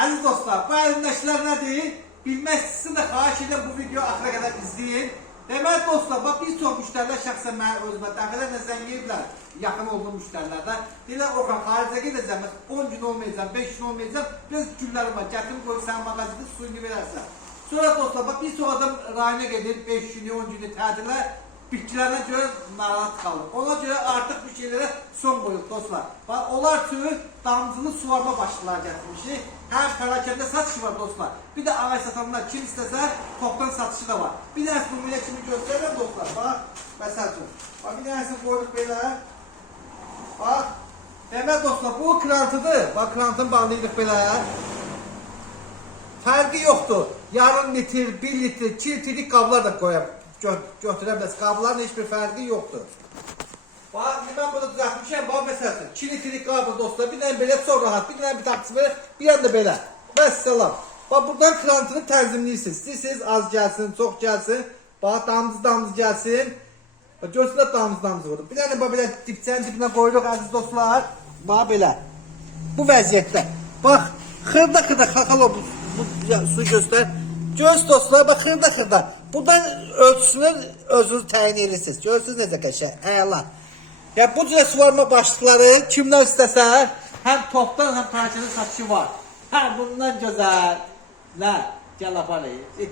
Aziz dostlar, bu əlimdəkilər nədir? Bilmək sizin də xahiş edən bu video axıra qədər izləyin. Deməli dostlar, bax bir çox müştərilər şəxsən mənə özümə dəfələrlə zəng ediblər, yaxın olduğum müştərilərdə. Deyirlər, Orxan, xaricə gedəcəm, 10 gün olmayacaq, 5 gün olmayacaq, biraz günlərim var, gətirib qoyub sən mağazada suyunu verərsən. Sonra dostlar, bax bir çox adam rayona gedir, 5 günü, 10 günü tətilə, bitkilərine görə narahat qalır. Ona görə artıq bu şeylərə son qoyuq dostlar. Onlar üçün damcılı suvarma başlıqları gətirmişik. Həm pərakəndə satışı var dostlar. Bir də ağac satanlar kim istəsə topdan satışı da var. Bir dənəsi nümunə kimi göstərirəm dostlar. Bax, məsəl üçün. Bax, bir dənəsini qoyduq belə. Bax, demək dostlar, bu krantıdır. Bax, krantını bağlayırıq belə. Fərqi yoxdur. Yarım litr, 1 litr, 2 litrlik qablar da qoyaq. Götürəməz. Qabların heç bir fərqi yoxdur. Bax, mən burada düzəltmişəm. Bax, məsələn, 2 litrlik qabı dostlar. Bir dənə belə çox rahat, bir dənə bir taksi verir, bir dənə də belə. Vəssalam. Bax, buradan krantını tənzimləyirsiniz. İstəyirsiniz, az gəlsin, çox gəlsin. Bax, damız gəlsin. Görsünlər damız vurdu. Bir dənə belə dipçənin dibinə qoyuruq, əziz dostlar. Bax, belə. Bu vəziyyətdə. Bax, xırda xaxalo bu su göstər. Göz dostlar, bax, xırda. Buradan ölçüsünü özünüz təyin edirsiniz. Görürsünüz necə qəşəng, əla. Ya bu cürə suvarma başlıqları kimlər istəsə, həm topdan, həm pərakəndə satışı var. Hə, bundan gözəl. Nə? Gəl aparayım.